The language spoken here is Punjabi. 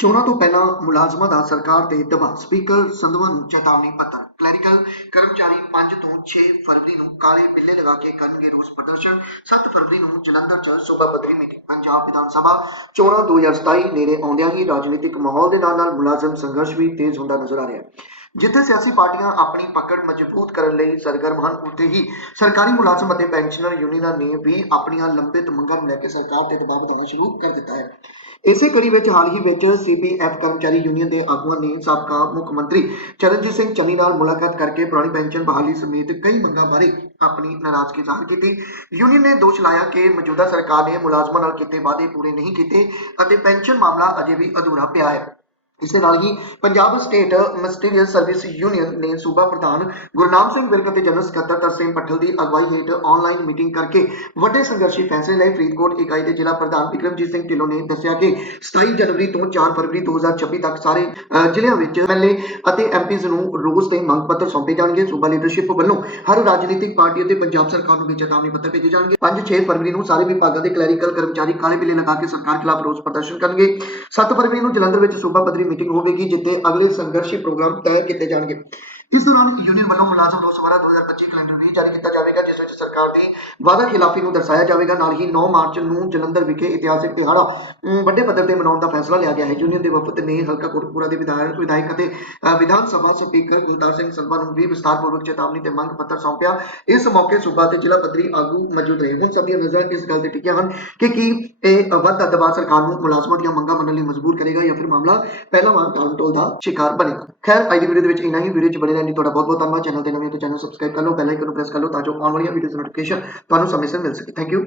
ਚੋਣਾਂ ਤੋਂ ਪਹਿਲਾਂ ਮੁਲਾਜ਼ਮਾਂ ਦਾ ਸਰਕਾਰ ਤੇ ਦਬਾਅ। ਸਪੀਕਰ ਸੰਧਵਾ ਨੂੰ ਚੇਤਾਵਨੀ ਪੱਤਰ। ਕਲੈਰੀਕਲ ਕਰਮਚਾਰੀ 5 ਤੋਂ 6 ਫਰਵਰੀ ਨੂੰ ਕਾਲੇ ਬਿੱਲੇ ਲਗਾ ਕੇ ਕਰਨਗੇ ਰੋਸ ਪ੍ਰਦਰਸ਼ਨ। 7 ਫਰਵਰੀ ਨੂੰ ਜਲੰਧਰ 'ਚ ਸੂਬਾ ਪੱਧਰੀ ਮੀਟਿੰਗ। ਪੰਜਾਬ ਵਿਧਾਨ ਸਭਾ ਚੋਣਾਂ 2027 ਨੇੜੇ ਆਉਂਦਿਆਂ ਹੀ ਰਾਜਨੀਤਿਕ ਮਾਹੌਲ ਦੇ ਨਾਲ ਨਾਲ ਮੁਲਾਜ਼ਮ ਸੰਘਰਸ਼ ਵੀ ਤੇਜ਼ ਹੁੰਦਾ ਨਜ਼ਰ ਆ ਰਿਹਾ ਹੈ। ਜਿੱਥੇ ਸਿਆਸੀ ਪਾਰਟੀਆਂ ਆਪਣੀ ਪਕੜ ਮਜ਼ਬੂਤ ਕਰਨ ਲਈ ਸਰਗਰਮ ਹਨ, ਉੱਥੇ ਹੀ ਸਰਕਾਰੀ ਮੁਲਾਜ਼ਮ ਅਤੇ ਪੈਨਸ਼ਨਰ ਯੂਨੀਅਨਾਂ ਨੇ ਵੀ ਆਪਣੀਆਂ ਲੰਬਿਤ ਮੰਗਾਂ ਨੂੰ ਲੈ ਕੇ ਸਰਕਾਰ ਤੇ ਦਬਾਅ ਵਧਾਉਣਾ ਸ਼ੁਰੂ ਕਰ ਦਿੱਤਾ ਹੈ। ਇਸੇ ਕੜੀ ਵਿੱਚ ਹਾਲ ਹੀ ਵਿੱਚ ਸੀਪੀਐਫ ਕਰਮਚਾਰੀ ਯੂਨੀਅਨ ਦੇ ਆਗੂਆਂ ਨੇ ਸਾਬਕਾ ਮੁੱਖ ਮੰਤਰੀ ਚਰਨਜੀਤ ਸਿੰਘ ਚੰਨੀ ਨਾਲ ਮੁਲਾਕਾਤ ਕਰਕੇ ਪੁਰਾਣੀ ਪੈਨਸ਼ਨ ਬਹਾਲੀ ਸਮੇਤ ਕਈ ਮੰਗਾਂ ਬਾਰੇ ਆਪਣੀ ਨਾਰਾਜ਼ਗੀ ਜ਼ਾਹਰ ਕੀਤੀ। ਯੂਨੀਅਨ ਨੇ ਦੋਸ਼ ਲਾਇਆ ਕਿ ਮੌਜੂਦਾ ਸਰਕਾਰ ਨੇ ਮੁਲਾਜ਼ਮਾਂ ਨਾਲ ਕੀਤੇ ਵਾਅਦੇ ਪੂਰੇ ਨਹੀਂ ਕੀਤੇ ਅਤੇ ਪੈਨਸ਼ਨ ਮਾਮਲਾ ਅਜੇ ਵੀ ਅਧੂਰਾ ਪਿਆ ਹੈ। ਇਸੇ ਨਾਲ ਹੀ Punjab state mysterious service union ਨੇ ਸੂਬਾ ਪ੍ਰਧਾਨ ਗੁਰਨਾਮ ਸਿੰਘ ਵਿਰਕ ਅਤੇ ਜਨਰਲ ਸਕੱਤਰ ਤਰਸੇਮ ਪੱਠਲ ਦੀ ਅਗਵਾਈ ਹੇਠ ਆਨਲਾਈਨ ਮੀਟਿੰਗ ਕਰਕੇ ਵੱਡੇ ਸੰਘਰਸ਼ੀ ਫੈਸਲੇ ਲਈ ਫਰੀਦਕੋਟ ਇਕਾਈ ਦੇ ਜ਼ਿਲ੍ਹਾ ਪ੍ਰਧਾਨ ਵਿਕਰਮਜੀਤ ਸਿੰਘ ਢਿੱਲੋਂ ਨੇ ਦੱਸਿਆ ਕਿ 27 ਜਨਵਰੀ ਤੋਂ 4 ਫਰਵਰੀ 2026 ਤੱਕ ਸਾਰੇ ਜ਼ਿਲ੍ਹਿਆਂ ਵਿੱਚ ਐਮਐਲਏ ਅਤੇ ਐਮਪੀਜ਼ ਨੂੰ ਰੋਜ਼ ਦੇ ਮੰਗ ਪੱਤਰ ਸੌਂਪੇ ਜਾਣਗੇ। ਸੂਬਾ ਲੀਡਰਸ਼ਿਪ ਵੱਲੋਂ ਹਰ ਰਾਜਨੀਤਿਕ ਪਾਰਟੀ ਅਤੇ ਪੰਜਾਬ ਸਰਕਾਰ ਨੂੰ ਵੀ ਚੇਤਾਵਨੀ ਪੱਤਰ ਭੇਜੇ ਜਾਣਗੇ। 5-6 ਫਰਵਰੀ ਨੂੰ ਸਾਰੇ ਵਿਭਾਗਾਂ ਦੇ ਕਲੈਰੀਕਲ ਕਰਮਚਾਰੀ, ਕਾਲੇ ਬਿੱਲੇ ਲਗਾ ਕੇ ਸਰਕਾਰ ਖਿਲਾਫ ਰੋਸ ਪ੍ਰਦਰਸ਼ਨ ਕਰਨਗੇ। 7 ਫਰਵਰੀ ਨੂੰ ਜਲੰਧਰ ਵਿੱਚ ਸੂਬਾ ਪੱਧਰੀ ਮੀਟਿੰਗ ਹੋਵੇਗੀ, ਜਿੱਥੇ ਅਗਲੇ ਸੰਘਰਸ਼ੀ ਪ੍ਰੋਗਰਾਮ ਤੈਅ ਕੀਤੇ ਜਾਣਗੇ। ਇਸ ਦੌਰਾਨ ਯੂਨੀਅਨ ਵੱਲੋਂ ਮੁਲਾਜ਼ਮ ਦੋਸਤ ਵਾਰਾ 2025 ਕੈਲੰਡਰ ਵੀ ਜਾਰੀ ਕੀਤਾ ਜਾਵੇਗਾ। ਵਿੱਚ ਸਰਕਾਰ ਦੀ ਵਾਅਦਾ ਖਿਲਾਫੀ ਨੂੰ ਦਰਸਾਇਆ ਜਾਵੇਗਾ। ਨਾਲ ਹੀ 9 ਮਾਰਚ ਨੂੰ ਜਲੰਧਰ ਵਿਖੇ ਇਤਿਹਾਸਿਕ ਦਿਹਾੜਾ ਵੱਡੇ ਪੱਧਰ ਤੇ ਮਨਾਉਣ ਦਾ ਫੈਸਲਾ ਲਿਆ ਗਿਆ ਹੈ। ਯੂਨੀਅਨ ਦੇ ਵਫਦ ਨੇ ਹਲਕਾ ਕੋਟਕਪੂਰਾ ਦੇ ਵਿਧਾਇਕ ਵਿਧਾਇਕ ਅਤੇ ਵਿਧਾਨ ਸਭਾ ਸਪੀਕਰ ਗੁਰਦਾਸ ਸਿੰਘ ਸੰਧਵਾ ਨੂੰ ਵੀ ਵਿਸਤਾਰਪੂਰਵਕ ਚੇਤਾਵਨੀ ਤੇ ਮੰਗ ਪੱਤਰ ਸੌਂਪਿਆ। ਇਸ ਮੌਕੇ ਸੂਬਾ ਤੇ ਜ਼ਿਲ੍ਹਾ ਪੱਧਰੀ ਆਗੂ ਮੌਜੂਦ ਰਹੇ। ਹੁਣ ਸਭ ਦੀਆਂ ਨਜ਼ਰਾਂ ਇਸ ਗੱਲ ਤੇ ਟਿਕੀਆਂ ਹਨ ਕਿ ਕੀ ਇਹ ਵੱਧ ਦਬਾਅ ਸਰਕਾਰ ਨੂੰ ਮੁਲਾਜ਼ਮਾਂ ਦੀਆਂ ਮੰਗਾਂ ਮੰਨਣ ਲਈ ਮਜਬੂਰ ਕਰੇਗਾ ਜਾਂ ਫਿਰ ਮਾਮਲਾ ਪਹਿਲਾਂ ਵਾਂਗ ਟਾਲਟੋਲ ਦਾ ਸ਼ਿਕਾਰ ਬਣੇਗਾ। ਖੈਰ, ਅੱਜ ਦੀ ਵੀਡੀਓ ਦੇ ਵਿੱਚ ਇੰਨਾ ਹੀ। ਵੀਡੀਓ 'ਚ ਬਣੇ ਰਹਿਣ ਲਈ ਤੁਹਾਡਾ ਬਹੁਤ ਬਹੁਤ ਧੰਨਵਾਦ। ਚੈਨਲ ਤੇ ਨਵੇਂ ਹੋ ਤਾਂ ਚੈਨਲ ਸਬਸਕ੍ਰਾਈਬ ਕਰ ਲਓ ਬੈਲ ਆਈਕਨ ਨੂੰ ਪ੍ਰੈਸ ਕਰ ਲਓ ਤਾਂ ਜੋ ਆਉਣ ਵਾਲੀਆਂ ਵੀਡੀਓਜ਼ ਦੀ ਨੋਟੀਫਿਕੇਸ਼ਨ ਤੁਹਾਨੂੰ ਸਮੇਂ ਸਿਰ ਮਿਲ ਸਕੇ। Thank you